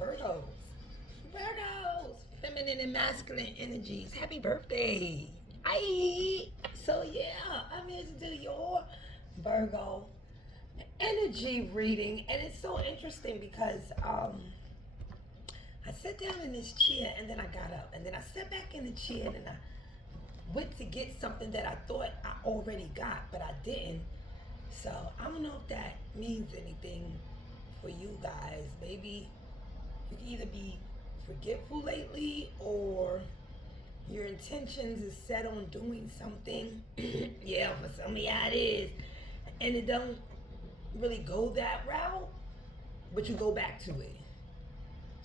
Virgos. Virgos. Feminine and masculine energies. Happy birthday. Aye. So yeah, I'm here to do your Virgo energy reading. And it's so interesting because I sat down in this chair and then I got up. And then I sat back in the chair and I went to get something that I thought I already got, but I didn't. So I don't know if that means anything for you guys. Maybe you can either be forgetful lately or your intentions is set on doing something. Yeah, for some of y'all it is. And it don't really go that route, but you go back to it.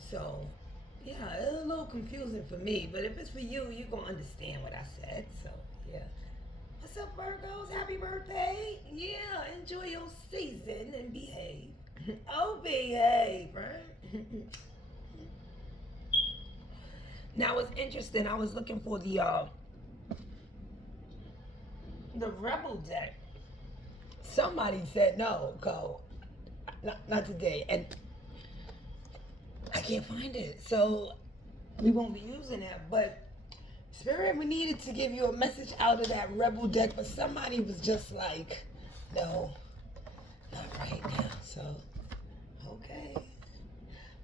So yeah, it's a little confusing for me, but if it's for you, you're gonna understand what I said. So yeah. What's up, Virgos? Happy birthday. Yeah, enjoy your season and behave. Oh, behave, right? Now it's interesting. I was looking for the Rebel deck. Somebody said no, go. Not today. And I can't find it. So we won't be using that. But Spirit, we needed to give you a message out of that Rebel deck, but somebody was just like, no, not right now. So, okay,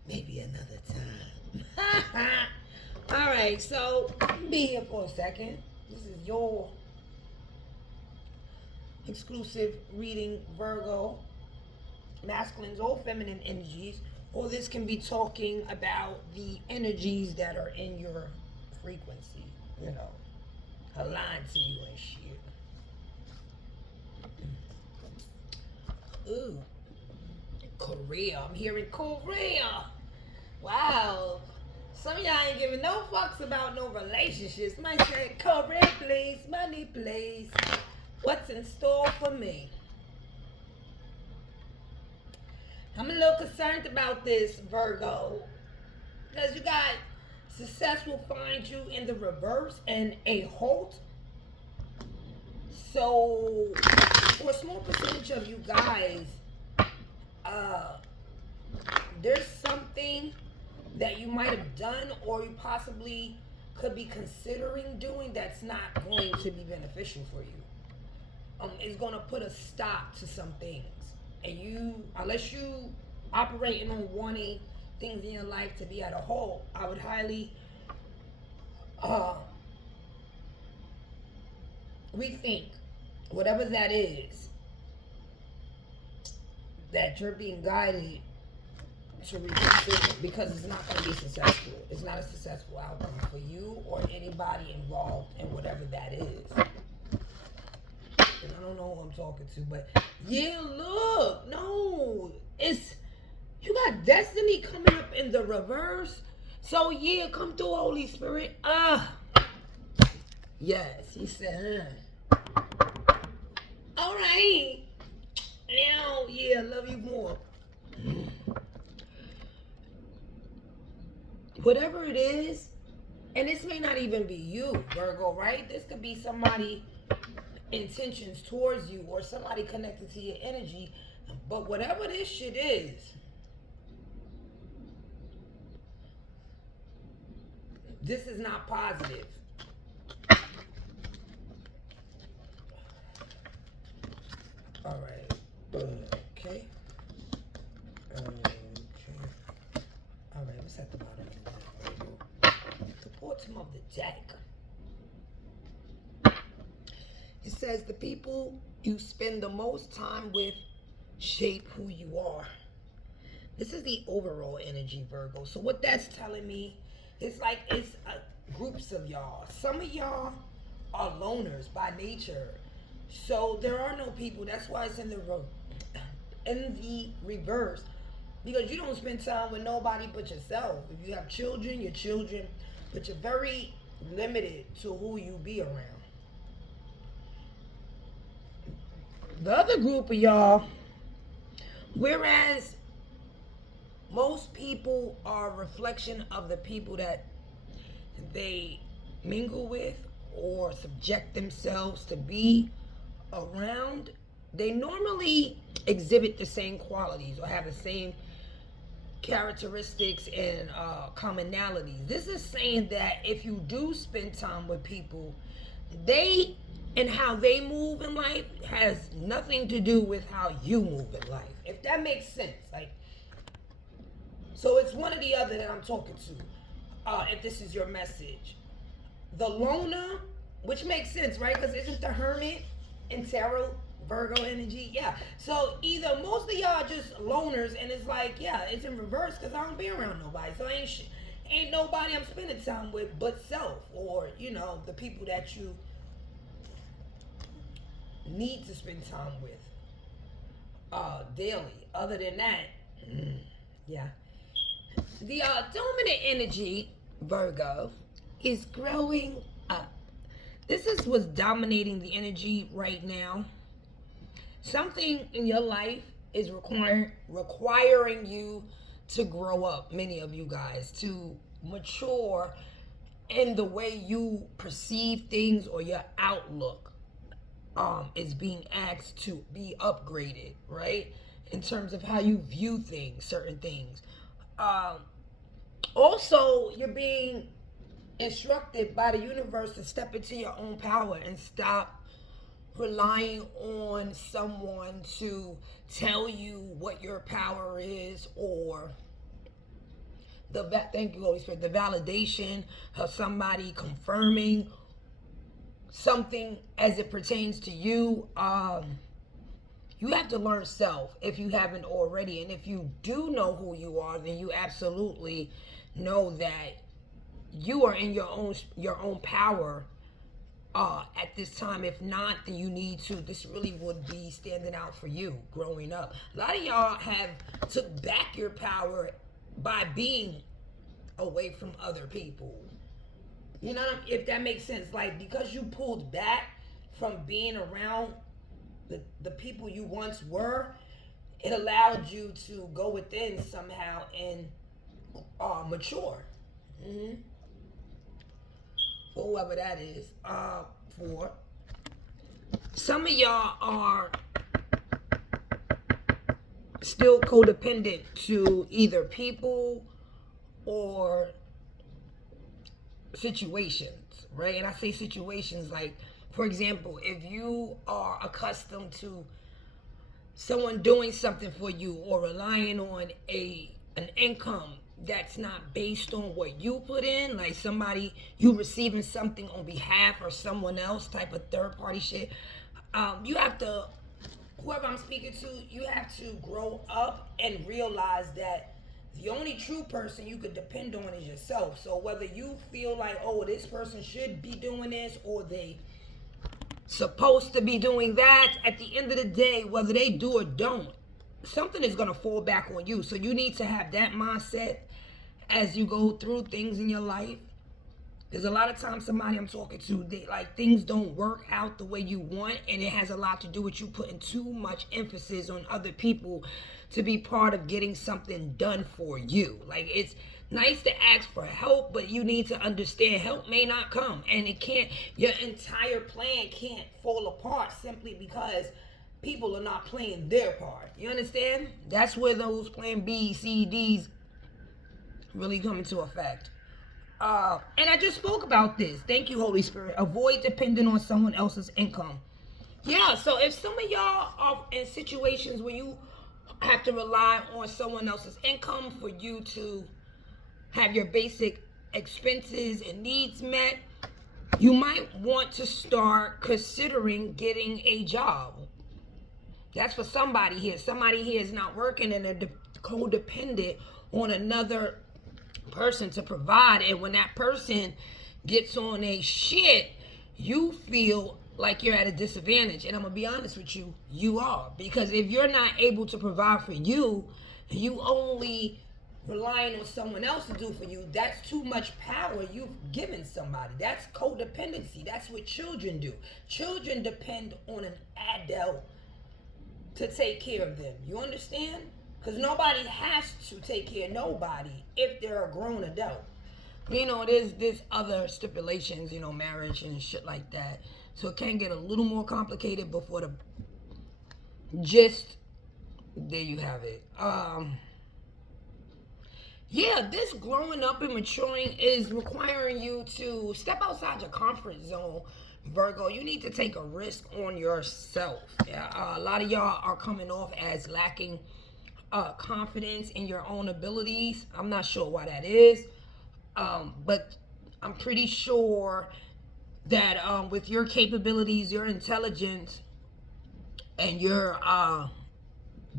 maybe another time. All right, so be here for a second. This is your exclusive reading, Virgo, masculines or feminine energies, or this can be talking about the energies that are in your frequency, you know, aligned to you and shit. Ooh, Korea. I'm hearing Korea. Wow. Some of y'all ain't giving no fucks about no relationships. Might say, Korea, please, money, please. What's in store for me? I'm a little concerned about this, Virgo, because you got success will find you in the reverse and a halt. So, for a small percentage of you guys, there's something that you might have done or you possibly could be considering doing that's not going to be beneficial for you. It's going to put a stop to some things. And you, unless you operating on wanting things in your life to be at a halt, I would highly rethink whatever that is that you're being guided to reconsider, because it's not going to be successful. It's not a successful outcome for you or anybody involved in whatever that is. And I don't know who I'm talking to, but yeah, look, no, it's, you got destiny coming up in the reverse. So yeah, come through, Holy Spirit. Yes, he said, all right. Now, yeah, love you more. Whatever it is, and this may not even be you, Virgo, right? This could be somebody intentions towards you or somebody connected to your energy. But whatever this shit is, this is not positive. All right. Okay. All right, what's at the bottom of the deck? The bottom of the deck. It says the people you spend the most time with shape who you are. This is the overall energy, Virgo. So what that's telling me, it's like it's groups of y'all. Some of y'all are loners by nature. So there are no people. That's why it's in the reverse. Because you don't spend time with nobody but yourself. If you have children, your children, but you're very limited to who you be around. The other group of y'all, whereas most people are a reflection of the people that they mingle with or subject themselves to be around, they normally exhibit the same qualities or have the same characteristics and commonalities. This is saying that if you do spend time with people, they and how they move in life has nothing to do with how you move in life. If that makes sense. Like, so it's one or the other that I'm talking to. If this is your message, the loner, which makes sense, right? Because isn't the hermit in tarot Virgo energy? Yeah. So either most of y'all just loners, and it's like, yeah, it's in reverse because I don't be around nobody. So ain't nobody I'm spending time with but self, or the people that you need to spend time with daily. Other than that, yeah. The dominant energy, Virgo, is growing up. This is what's dominating the energy right now. Something in your life is requiring you to grow up, many of you guys, to mature in the way you perceive things, or your outlook is being asked to be upgraded, right? In terms of how you view things, certain things. Also, you're being instructed by the universe to step into your own power and stop relying on someone to tell you what your power is, or thank you, Holy Spirit, the validation of somebody confirming something as it pertains to you. You have to learn self if you haven't already. And if you do know who you are, then you absolutely know that you are in your own power at this time. If not, then you need to. This really would be standing out for you growing up. A lot of y'all have took back your power by being away from other people. You know, if that makes sense. Like, because you pulled back from being around the people you once were, it allowed you to go within somehow and mature. For whoever that is. For some of y'all are still codependent to either people or situations, right? And I say situations like, for example, if you are accustomed to someone doing something for you, or relying on an income that's not based on what you put in, like somebody, you receiving something on behalf of someone else, type of third party shit, you have to, whoever I'm speaking to, you have to grow up and realize that the only true person you could depend on is yourself. So whether you feel like, oh, this person should be doing this, or they supposed to be doing that, at the end of the day, whether they do or don't, something is going to fall back on you. So you need to have that mindset as you go through things in your life. There's a lot of times somebody I'm talking to, things don't work out the way you want, and it has a lot to do with you putting too much emphasis on other people to be part of getting something done for you. Like, it's nice to ask for help, but you need to understand help may not come, and your entire plan can't fall apart simply because people are not playing their part. You understand? That's where those plan B, C, Ds really come into effect. And I just spoke about this. Thank you, Holy Spirit. Avoid depending on someone else's income. Yeah, so if some of y'all are in situations where you have to rely on someone else's income for you to have your basic expenses and needs met, you might want to start considering getting a job. That's for somebody here. Somebody here is not working and they're codependent on another person to provide, and when that person gets on a shit, you feel like you're at a disadvantage. And I'm gonna be honest with you, you are, because if you're not able to provide for you, you only relying on someone else to do for you, that's too much power you've given somebody. That's codependency. That's what children do. Children depend on an adult to take care of them. You understand? Because nobody has to take care of nobody if they're a grown adult. There's other stipulations, marriage and shit like that. So it can get a little more complicated before the gist. There you have it. Yeah, this growing up and maturing is requiring you to step outside your comfort zone, Virgo. You need to take a risk on yourself. Yeah, a lot of y'all are coming off as lacking confidence in your own abilities. I'm not sure why that is, but I'm pretty sure that with your capabilities, your intelligence, and your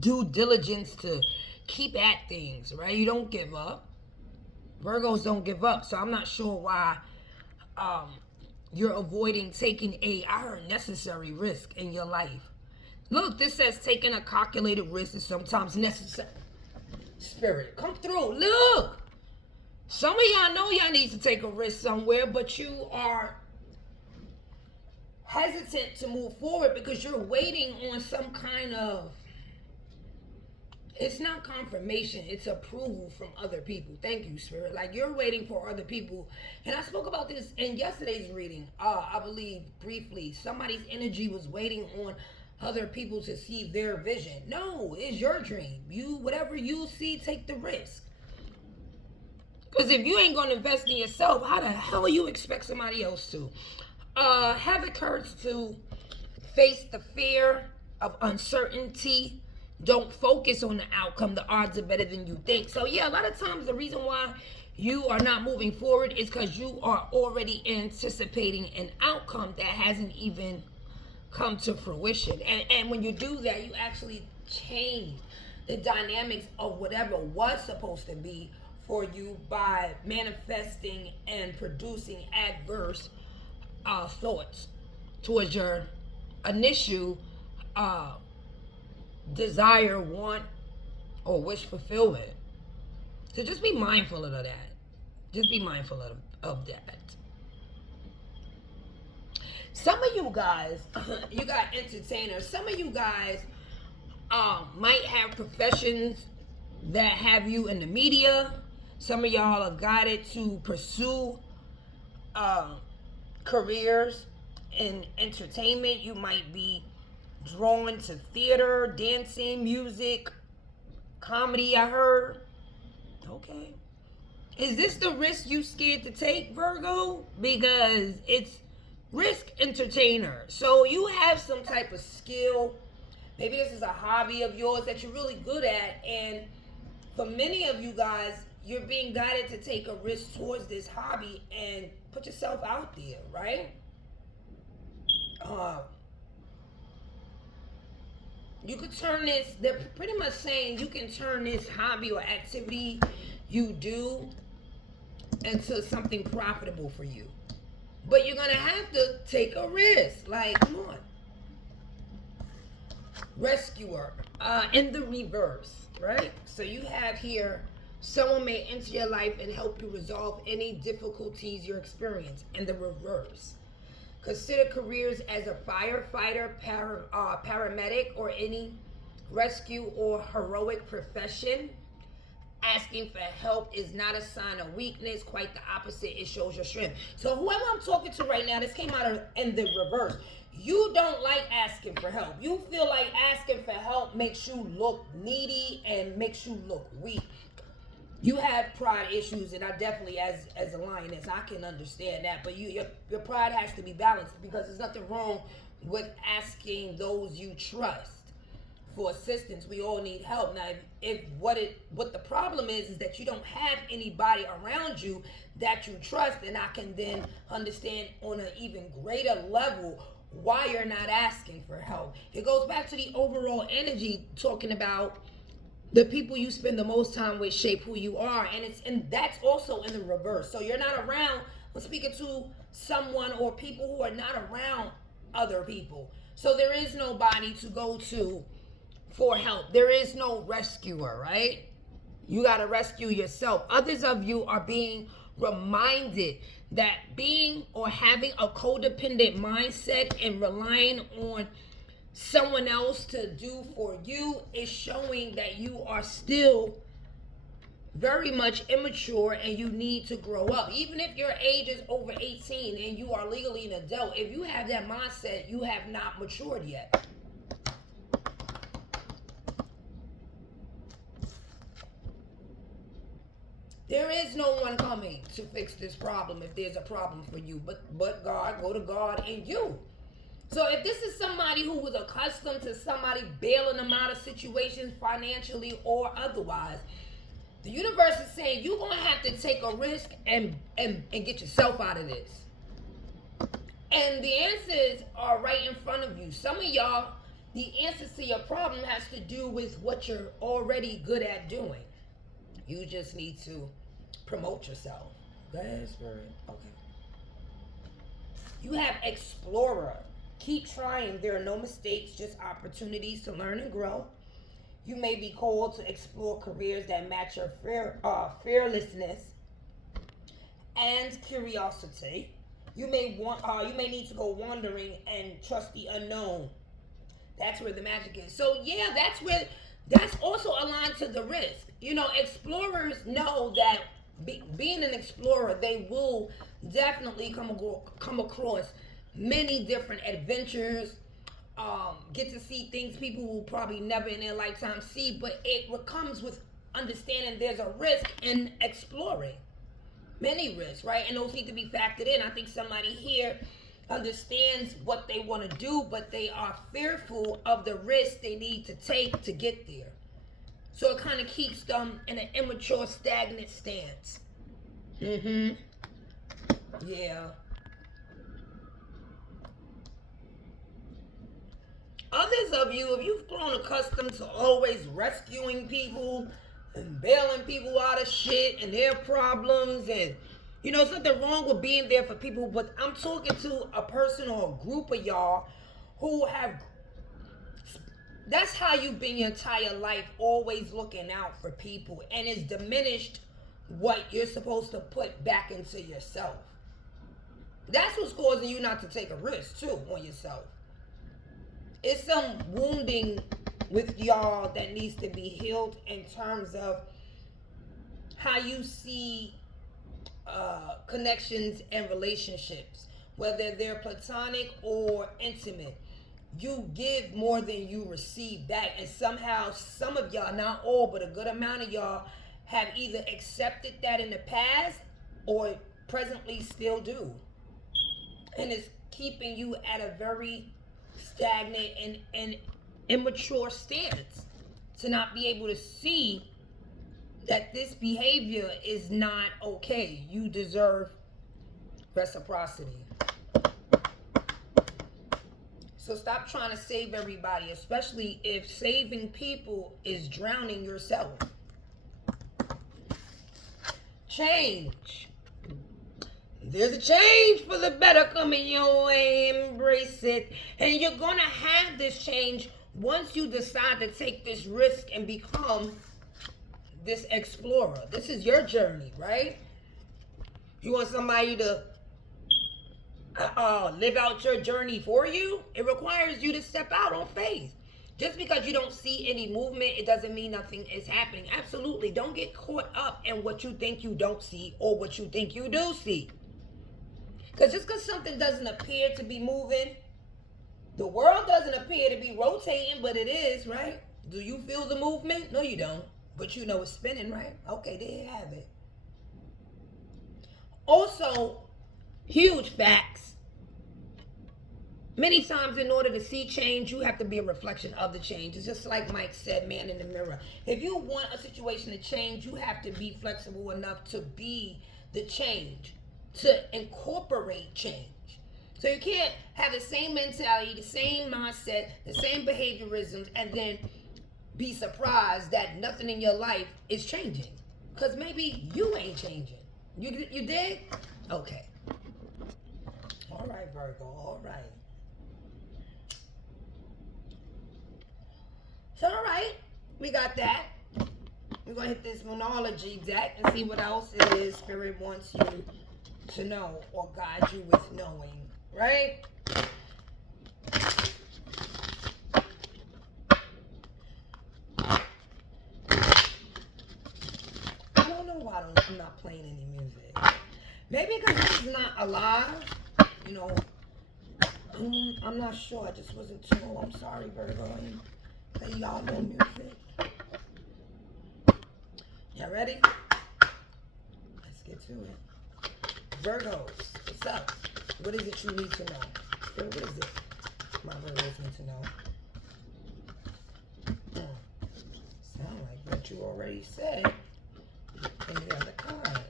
due diligence to keep at things, right? You don't give up. Virgos don't give up. So I'm not sure why um, you're avoiding taking I heard necessary risk in your life. Look, this says taking a calculated risk is sometimes necessary. Spirit, come through. Look. Some of y'all know y'all need to take a risk somewhere, but you are hesitant to move forward because you're waiting on some kind of, it's not confirmation, it's approval from other people. Thank you, Spirit. Like, you're waiting for other people. And I spoke about this in yesterday's reading, I believe briefly. Somebody's energy was waiting on other people to see their vision. No, it's your dream. You, whatever you see, take the risk. Because if you ain't going to invest in yourself, how the hell you expect somebody else to? Have the courage to face the fear of uncertainty. Don't focus on the outcome. The odds are better than you think. So yeah, a lot of times the reason why you are not moving forward is because you are already anticipating an outcome that hasn't even come to fruition. And when you do that, you actually change the dynamics of whatever was supposed to be for you by manifesting and producing adverse thoughts towards your initial desire, want, or wish fulfillment. So just be mindful of that. Just be mindful of that. Some of you guys, you got entertainers. Some of you guys might have professions that have you in the media. Some of y'all are guided to pursue careers in entertainment. You might be drawn to theater, dancing, music, comedy, I heard. Okay. Is this the risk you scared to take, Virgo? Because it's risk entertainer. So you have some type of skill. Maybe this is a hobby of yours that you're really good at. And for many of you guys, you're being guided to take a risk towards this hobby and put yourself out there, right? You could turn this, they're pretty much saying you can turn this hobby or activity you do into something profitable for you. But you're going to have to take a risk. Like, come on. Rescuer. In the reverse, right? So you have here, someone may enter your life and help you resolve any difficulties you experience. In the reverse. Consider careers as a firefighter, paramedic, or any rescue or heroic profession. Asking for help is not a sign of weakness. Quite the opposite. It shows your strength. So whoever I'm talking to right now, this came out in the reverse. You don't like asking for help. You feel like asking for help makes you look needy and makes you look weak. You have pride issues, and I definitely, as a lioness, I can understand that. But your pride has to be balanced, because there's nothing wrong with asking those you trust for assistance. We all need help. Now, if what the problem is that you don't have anybody around you that you trust, and I can then understand on an even greater level why you're not asking for help. It goes back to the overall energy, talking about the people you spend the most time with shape who you are, and that's also in the reverse. So you're not around, I'm speaking to someone or people who are not around other people. So there is nobody to go to for help. There is no rescuer, right? You got to rescue yourself. Others of you are being reminded that being or having a codependent mindset and relying on someone else to do for you is showing that you are still very much immature and you need to grow up. Even if your age is over 18 and you are legally an adult, if you have that mindset, you have not matured yet. There is no one coming to fix this problem if there's a problem for you, but God. Go to God and you. So if this is somebody who was accustomed to somebody bailing them out of situations financially or otherwise, the universe is saying you're going to have to take a risk and get yourself out of this. And the answers are right in front of you. Some of y'all, the answers to your problem has to do with what you're already good at doing. You just need to promote yourself. Go ahead, Spirit. Okay. You have Explorer. Keep trying. There are no mistakes, just opportunities to learn and grow. You may be called to explore careers that match your fearlessness and curiosity. You may need to go wandering and trust the unknown. That's where the magic is. So yeah, that's also aligned to the risk. You know, explorers know that being an explorer, they will definitely come across many different adventures. Get to see things people will probably never in their lifetime see, but it comes with understanding there's a risk in exploring. Many risks, right? And those need to be factored in. I think somebody here understands what they want to do, but they are fearful of the risk they need to take to get there. So it kind of keeps them in an immature, stagnant stance. Yeah. Others of you, if you've grown accustomed to always rescuing people and bailing people out of shit and their problems, and you know, there's nothing wrong with being there for people, but I'm talking to a person or a group of y'all who have, that's how you've been your entire life, always looking out for people, and it's diminished what you're supposed to put back into yourself. That's what's causing you not to take a risk too on yourself. It's some wounding with y'all that needs to be healed in terms of how you see connections and relationships, whether they're platonic or intimate. You give more than you receive back, and somehow some of y'all, not all, but a good amount of y'all, have either accepted that in the past or presently still do, and it's keeping you at a very stagnant and immature stance to not be able to see that this behavior is not okay. You deserve reciprocity. So stop trying to save everybody, especially if saving people is drowning yourself. Change. There's a change for the better coming your way. Embrace it. And you're going to have this change once you decide to take this risk and become this explorer. This is your journey, right? You want somebody to live out your journey for you? It requires you to step out on faith. Just because you don't see any movement, it doesn't mean nothing is happening. Absolutely. Don't get caught up in what you think you don't see or what you think you do see. Because just because something doesn't appear to be moving, the world doesn't appear to be rotating, but it is, right? Do you feel the movement? No, you don't. But you know it's spinning, right? Okay, there you have it. Also, huge facts. Many times in order to see change, you have to be a reflection of the change. It's just like Mike said, man in the mirror. If you want a situation to change, you have to be flexible enough to be the change, to incorporate change. So you can't have the same mentality, the same mindset, the same behaviorisms, and then be surprised that nothing in your life is changing. Because maybe you ain't changing. You dig? Okay. All right, Virgo. All right. So, all right. We got that. We're going to hit this Moonology deck and see what else it is Spirit wants you to know or guide you with knowing. Right? I don't know why I'm not playing any music. Maybe because this is not alive. You know, I'm not sure. I just wasn't sure. I'm sorry, Virgo. I didn't play y'all no music. Y'all ready? Spirit. Virgos, what's up? What is it you need to know? Spirit, what is it my Virgos need to know? Sound like what you already said in the other cards.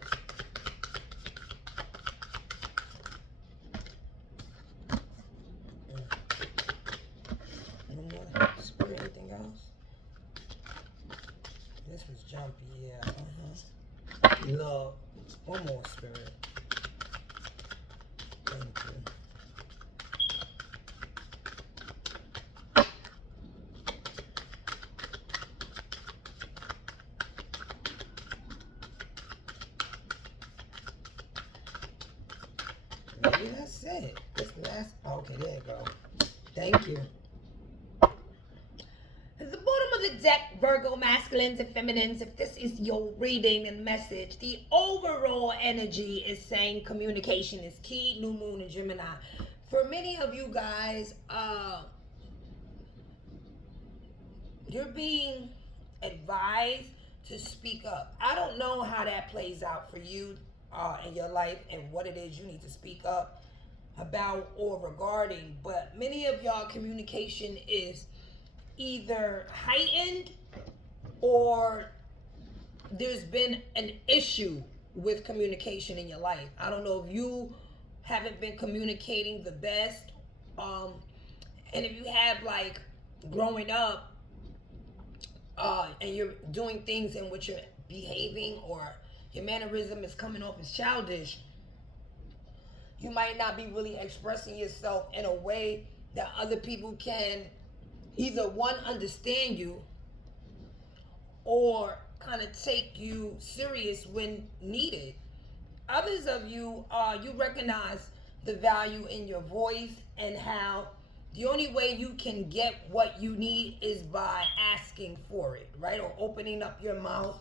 No more Spirit, anything else? This was jumpy, yeah. Love. One more, Spirit. Thank you. Maybe that's it. This last. Okay, there you go. Thank you. At the bottom of the deck, Virgo masculines and feminines, if this is your reading and message, the overall energy is saying communication is key. New moon in Gemini. For many of you guys, you're being advised to speak up. I don't know how that plays out for you in your life and what it is you need to speak up about or regarding, but many of y'all communication is either heightened or there's been an issue with communication in your life. I don't know if you haven't been communicating the best, and if you have, like, growing up, and you're doing things in which you're behaving or your mannerism is coming off as childish, you might not be really expressing yourself in a way that other people can either, one, understand you or kind of take you serious when needed. Others of you, you recognize the value in your voice and how the only way you can get what you need is by asking for it, right? Or opening up your mouth.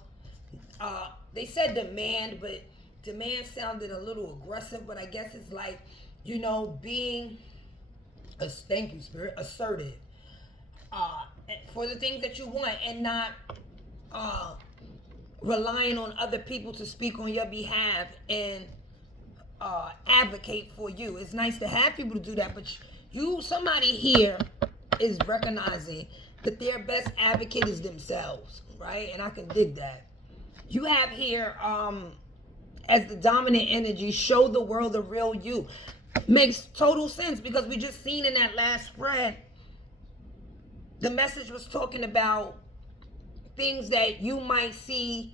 They said demand, but demand sounded a little aggressive, but I guess it's like, being, thank you, Spirit, assertive. For the things that you want and not relying on other people to speak on your behalf and advocate for you. It's nice to have people to do that, but somebody here is recognizing that their best advocate is themselves, right? And I can dig that. You have here, as the dominant energy, show the world the real you. Makes total sense because we just seen in that last spread, the message was talking about things that you might see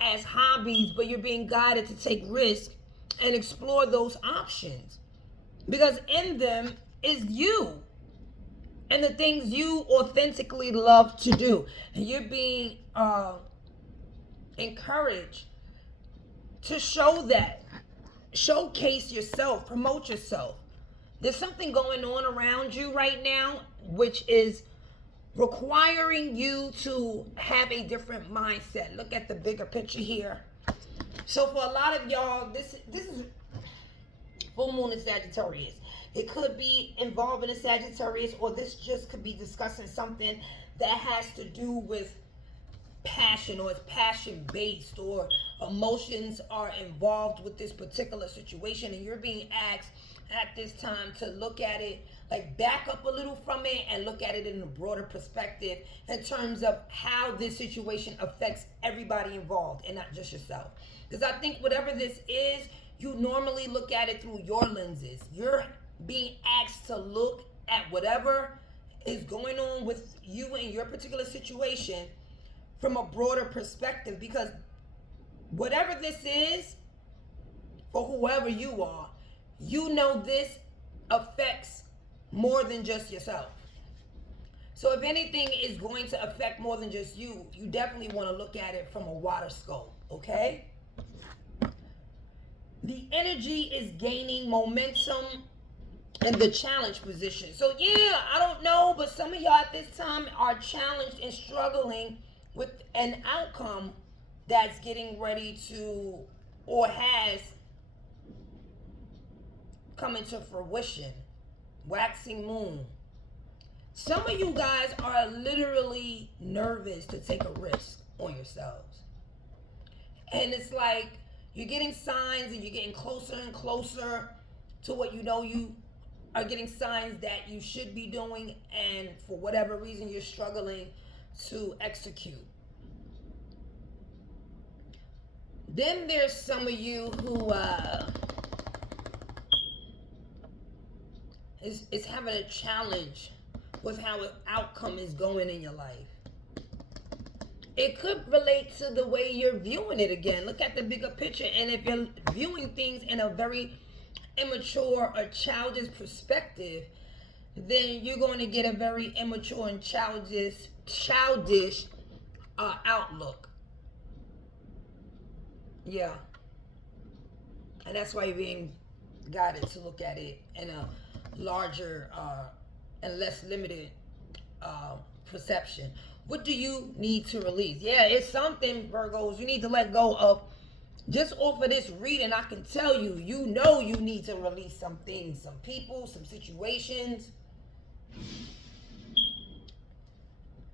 as hobbies, but you're being guided to take risks and explore those options. Because in them is you and the things you authentically love to do. And you're being encouraged to show that. Showcase yourself, promote yourself. There's something going on around you right now, which is requiring you to have a different mindset. Look at the bigger picture here. So for a lot of y'all, this is full moon in Sagittarius. It could be involving a Sagittarius, or this just could be discussing something that has to do with passion, or it's passion based, or emotions are involved with this particular situation, and you're being asked at this time to look at it, like back up a little from it and look at it in a broader perspective in terms of how this situation affects everybody involved and not just yourself. Because I think whatever this is, you normally look at it through your lenses. You're being asked to look at whatever is going on with you in your particular situation from a broader perspective, because whatever this is, for whoever you are, this affects more than just yourself. So if anything is going to affect more than just you, you definitely want to look at it from a wider scope, okay? The energy is gaining momentum in the challenge position. So yeah, I don't know, but some of y'all at this time are challenged and struggling with an outcome that's getting ready to, or has come into fruition. Waxing moon. Some of you guys are literally nervous to take a risk on yourselves. And it's like You're getting signs and you're getting closer and closer to what you know you are getting signs that you should be doing, and for whatever reason you're struggling to execute. Then there's some of you who is having a challenge with how an outcome is going in your life. It could relate to the way you're viewing it again. Look at the bigger picture. And if you're viewing things in a very immature or childish perspective, then you're going to get a very immature and childish outlook. Yeah. And that's why you're being guided to look at it in a larger and less limited perception. What do you need to release? Yeah, it's something, Virgos, you need to let go of. Just off of this reading, I can tell you, you know you need to release some things, some people, some situations,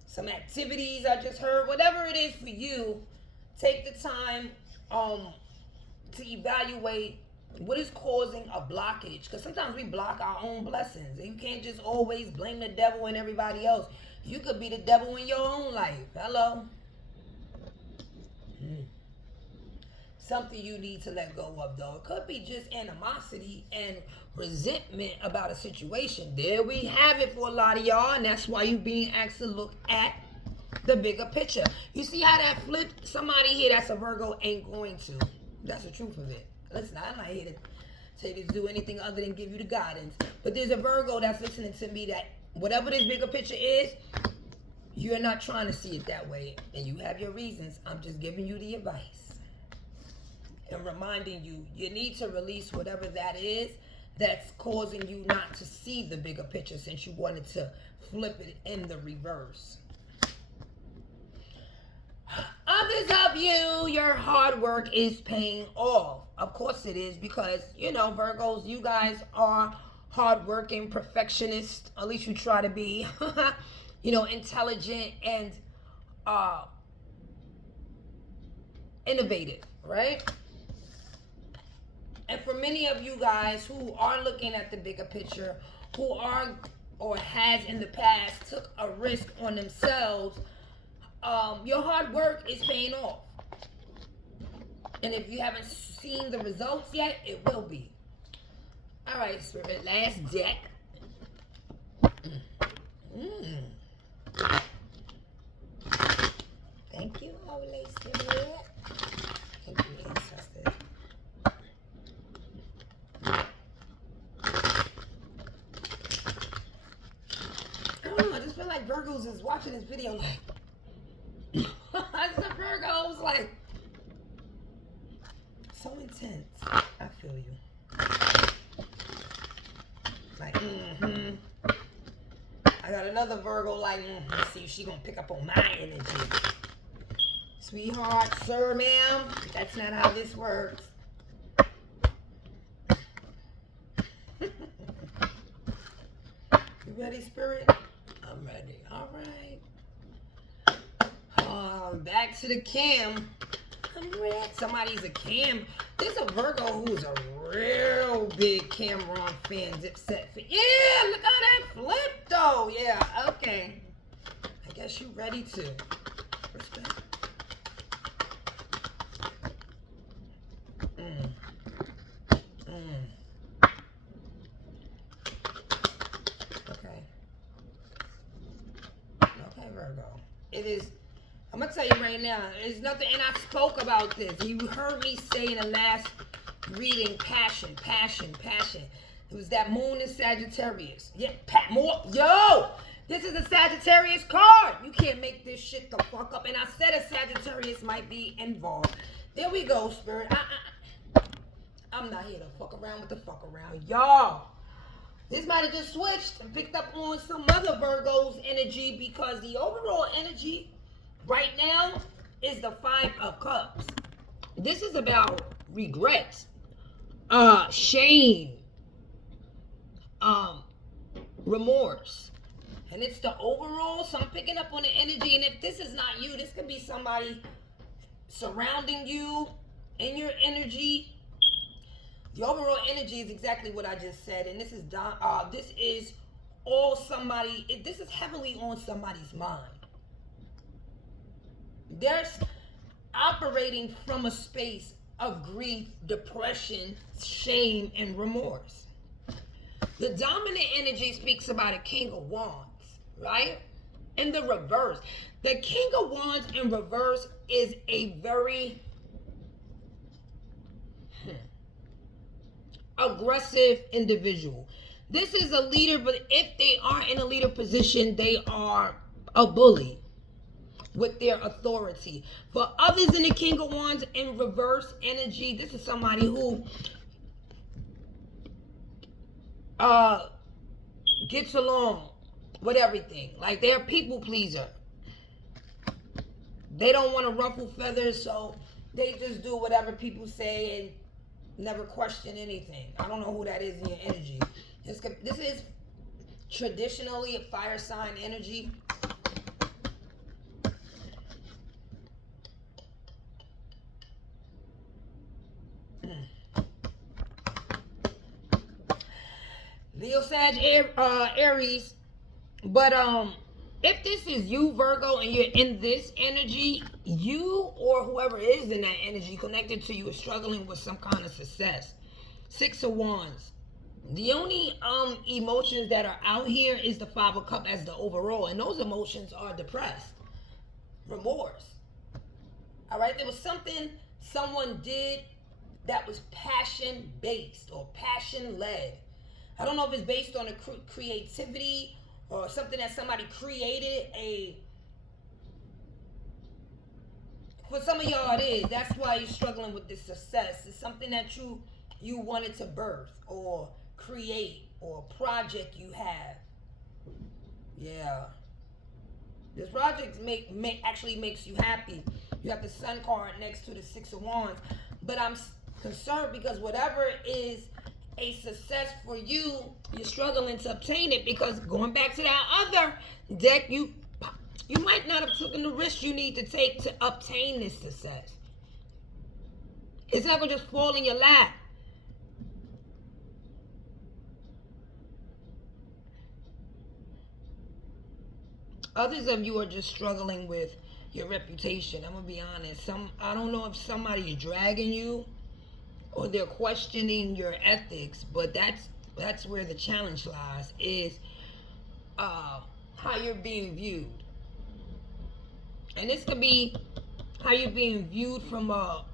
some activities I just heard. Whatever it is for you, take the time to evaluate what is causing a blockage. Because sometimes we block our own blessings. And you can't just always blame the devil and everybody else. You could be the devil in your own life. Hello? Something you need to let go of, though. It could be just animosity and resentment about a situation. There we have it for a lot of y'all, and that's why you're being asked to look at the bigger picture. You see how that flipped? Somebody here that's a Virgo ain't going to. That's the truth of it. Listen, I'm not here to tell you to do anything other than give you the guidance. But there's a Virgo that's listening to me that whatever this bigger picture is, you're not trying to see it that way. And you have your reasons. I'm just giving you the advice. And reminding you, you need to release whatever that is that's causing you not to see the bigger picture, since you wanted to flip it in the reverse. Others of you, your hard work is paying off. Of course it is, because, you know, Virgos, you guys are hardworking perfectionists. At least you try to be, you know, intelligent and innovative, right? And for many of you guys who are looking at the bigger picture, who are or has in the past took a risk on themselves, your hard work is paying off. And if you haven't seen the results yet, it will be. All right, Spirit, last deck. Thank you, Holy Spirit. Thank you, ancestors. I don't know, I just feel like Virgos is watching this video like, the Virgos like, so intense. I feel you. Like, I got another Virgo like, let's see if she gonna pick up on my energy. Sweetheart, sir, ma'am, that's not how this works. You ready, Spirit? I'm ready. All right. Back to the cam. I'm ready. Somebody's a cam. There's a Virgo who's a real big Cameron fan. Dipset fan. Yeah, look how that flipped though. Yeah, okay. I guess you ready to. Respect. Okay. Okay, Virgo. It is. I'm gonna tell you right now, there's nothing, and I spoke about this. You heard me say in the last reading, passion, passion, passion. It was that moon in Sagittarius. Yeah, yo, this is a Sagittarius card. You can't make this shit the fuck up. And I said a Sagittarius might be involved. There we go, Spirit. I'm not here to fuck around with the fuck around, y'all. This might have just switched and picked up on some other Virgo's energy, because the overall energy right now is the 5 of Cups. This is about regrets, shame, remorse. And it's the overall, so I'm picking up on the energy. And if this is not you, this could be somebody surrounding you, in your energy, the overall energy is exactly what I just said, and this is all somebody. This is heavily on somebody's mind. They're operating from a space of grief, depression, shame, and remorse. The dominant energy speaks about a King of Wands, right? In the reverse, the King of Wands in reverse is a very aggressive individual. This is a leader, but if they are in a leader position, they are a bully with their authority. For others in the King of Wands in reverse energy, this is somebody who gets along with everything. Like, they're a people pleaser. They don't want to ruffle feathers, so they just do whatever people say and never question anything. I don't know who that is in your energy. This is traditionally a fire sign energy. Leo, Sag, Aries. But if this is you, Virgo, and you're in this energy, you or whoever is in that energy connected to you is struggling with some kind of success. Six of Wands. The only emotions that are out here is the Five of Cups as the overall, and those emotions are depressed, remorse. All right, there was something someone did that was passion based or passion led. I don't know if it's based on a creativity or something that somebody created. For some of y'all it is. That's why you're struggling with this success. It's something that you wanted to birth or create, or a project you have. Yeah. This project actually makes you happy. You have the Sun card next to the Six of Wands. But I'm concerned because whatever is a success for you, you're struggling to obtain it, because going back to that other deck, you might not have taken the risk you need to take to obtain this success. It's not going to just fall in your lap. Others of you are just struggling with your reputation. I'm going to be honest. I don't know if somebody's dragging you or they're questioning your ethics, but that's where the challenge lies, is how you're being viewed. And this could be how you're being viewed from a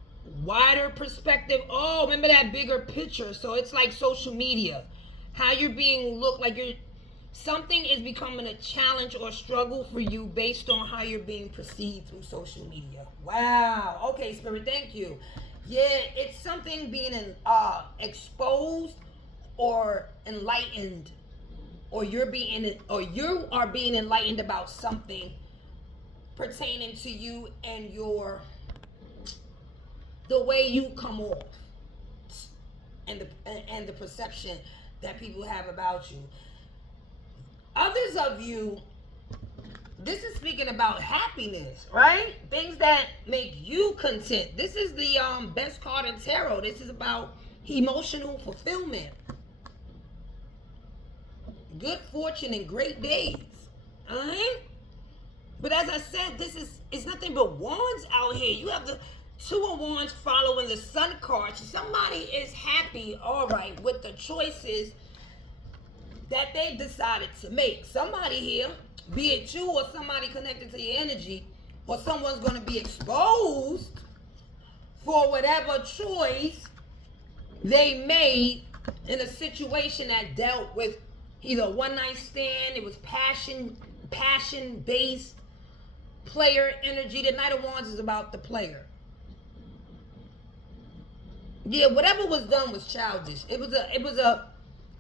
wider perspective. Oh, remember that bigger picture. So it's like social media. How you're being looked, like something is becoming a challenge or struggle for you based on how you're being perceived through social media. Wow. Okay, Spirit, thank you. Yeah, it's something being exposed or enlightened, or you are being enlightened about something pertaining to you and the way you come off, and the perception that people have about you. Others of you, this is speaking about happiness, right? Things that make you content. This is the best card in tarot. This is about emotional fulfillment, good fortune, and great days. All right? But as I said, it's nothing but wands out here. You have the Two of Wands following the Sun card. So somebody is happy, all right, with the choices that they decided to make. Somebody here, be it you or somebody connected to your energy, or someone's going to be exposed for whatever choice they made in a situation that dealt with either a one-night stand, it was passion-based player energy. The Knight of Wands is about the player. Yeah, whatever was done was childish. It was a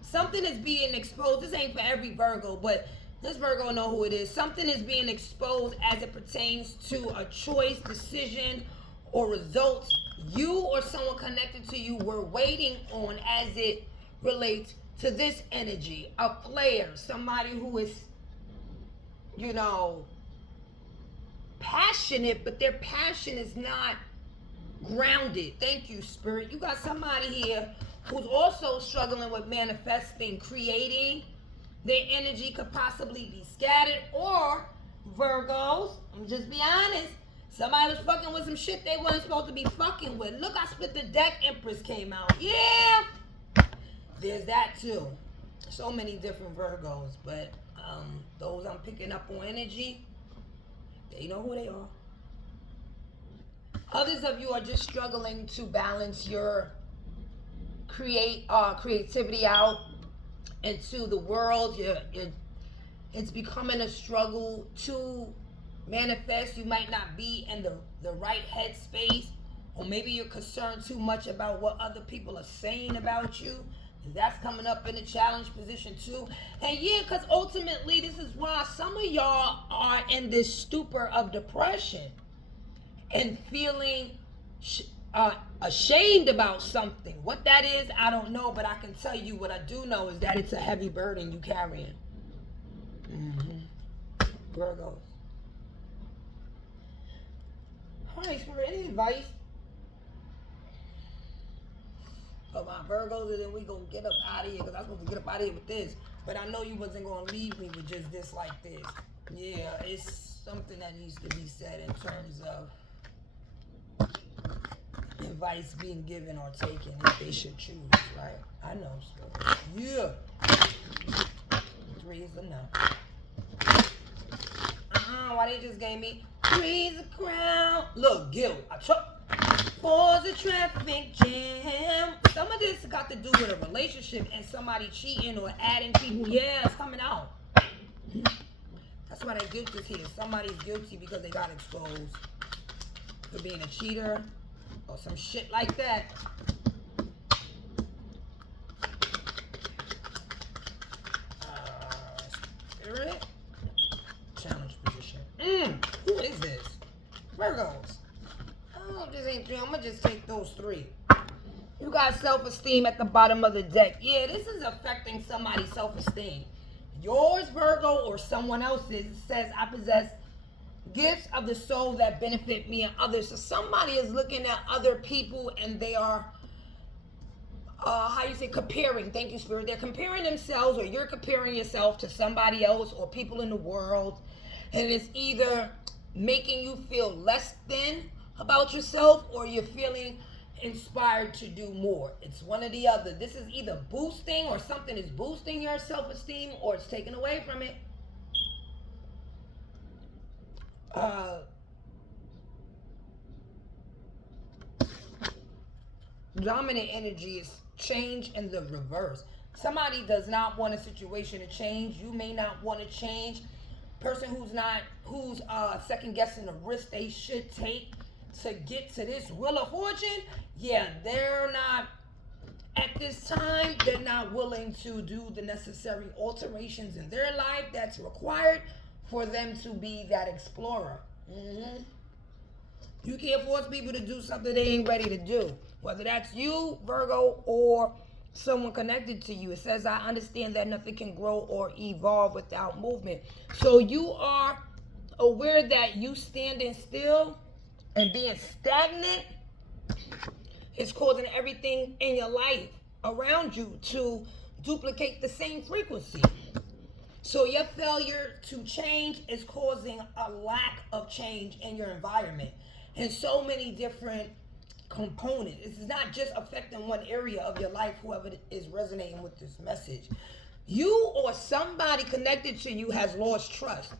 something is being exposed. This ain't for every Virgo, but this Virgo know who it is. Something is being exposed as it pertains to a choice, decision, or results you or someone connected to you were waiting on as it relates to this energy. A player, somebody who is, passionate, but their passion is not grounded. Thank you, Spirit. You got somebody here who's also struggling with manifesting, creating. Their energy could possibly be scattered, or Virgos, I'm just be honest, somebody was fucking with some shit they wasn't supposed to be fucking with. Look, I split the deck, Empress came out. Yeah, there's that too. So many different Virgos, but those I'm picking up on energy, they know who they are. Others of you are just struggling to balance your creativity out into the world. It's becoming a struggle to manifest. You might not be in the right headspace, or maybe you're concerned too much about what other people are saying about you. That's coming up in a challenge position too. And yeah, because ultimately this is why some of y'all are in this stupor of depression and feeling ashamed about something. What that is, I don't know, but I can tell you what I do know is that it's a heavy burden you carrying. Virgos. All right, Spirit, any advice for my Virgos, and then we gonna get up out of here, because I'm supposed to get up out of here with this, but I know you wasn't gonna leave me with just this like this. Yeah, it's something that needs to be said in terms of advice being given or taken if they should choose, right? I know, Spirit. Yeah. 3 is enough. Why they just gave me 3's a crown? Look, guilt. 4's a traffic jam. Some of this got to do with a relationship and somebody cheating or adding people. Yeah, it's coming out. That's why that guilt is here. Somebody's guilty because they got exposed for being a cheater or some shit like that. Spirit. Challenge position. Who is this? Virgos. Oh, this ain't 3. I'm gonna just take those 3. You got self-esteem at the bottom of the deck. Yeah, this is affecting somebody's self-esteem. Yours, Virgo, or someone else's. It says, I possess gifts of the soul that benefit me and others. So somebody is looking at other people and they are, comparing. Thank you, Spirit. They're comparing themselves, or you're comparing yourself to somebody else or people in the world. And it's either making you feel less than about yourself, or you're feeling inspired to do more. It's one or the other. This is either boosting, or something is boosting your self-esteem, or it's taken away from it. Dominant energy is change in the reverse. Somebody does not want a situation to change. You may not want to change. Person who's second guessing the risk they should take to get to this wheel of fortune, yeah, they're not, at this time, they're not willing to do the necessary alterations in their life that's required for them to be that explorer. You can't force people to do something they ain't ready to do. Whether that's you, Virgo, or someone connected to you. It says, I understand that nothing can grow or evolve without movement. So you are aware that you standing still and being stagnant is causing everything in your life around you to duplicate the same frequency. So your failure to change is causing a lack of change in your environment and so many different components. It's not just affecting one area of your life, whoever is resonating with this message. You or somebody connected to you has lost trust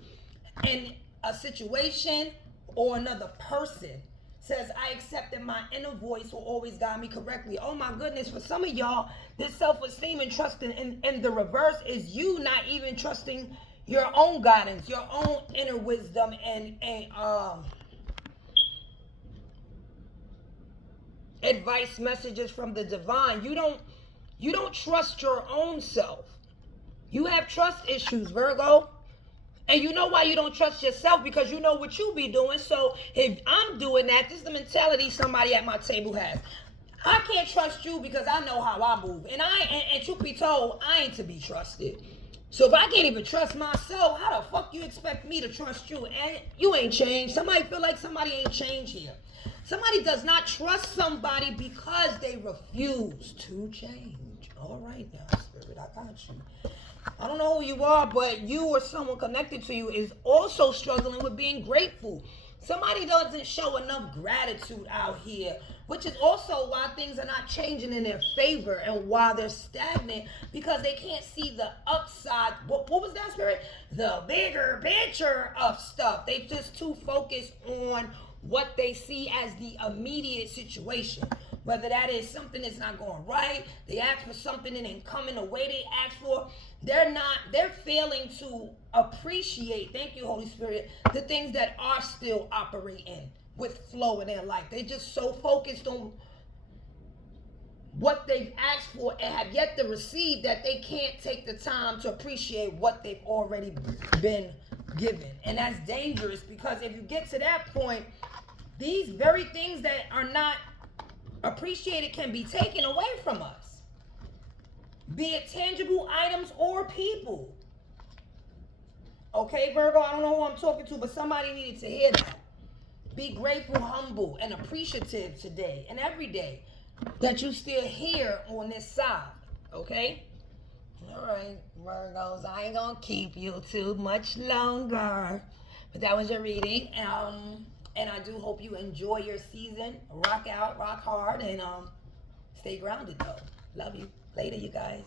in a situation, or another person says, I accept that my inner voice will always guide me correctly. Oh my goodness, for some of y'all, this self-esteem and trust in the reverse is you not even trusting your own guidance, your own inner wisdom, and advice messages from the divine. You don't trust your own self. You have trust issues, Virgo. And you know why you don't trust yourself? Because you know what you be doing. So if I'm doing that, this is the mentality somebody at my table has. I can't trust you because I know how I move. And truth be told, I ain't to be trusted. So if I can't even trust myself, how the fuck you expect me to trust you? And you ain't changed. Somebody feel like somebody ain't changed here. Somebody does not trust somebody because they refuse to change. All right now, Spirit, I got you. I don't know who you are, but you or someone connected to you is also struggling with being grateful. Somebody doesn't show enough gratitude out here, which is also why things are not changing in their favor and why they're stagnant, because they can't see the upside. What was that, Spirit? The bigger picture of stuff. They just too focused on what they see as the immediate situation. Whether that is something that's not going right, they ask for something and then coming the way they ask for. They're failing to appreciate, thank you, Holy Spirit, the things that are still operating with flow in their life. They're just so focused on what they've asked for and have yet to receive that they can't take the time to appreciate what they've already been given. And that's dangerous, because if you get to that point, these very things that are not appreciated can be taken away from us, be it tangible items or people. Okay, Virgo, I don't know who I'm talking to, but somebody needed to hear that. Be grateful, humble, and appreciative today and every day that you still here on this side. Okay? All right, Virgos, I ain't gonna keep you too much longer. But that was your reading. And I do hope you enjoy your season. Rock out, rock hard, and stay grounded though. Love you. Later, you guys.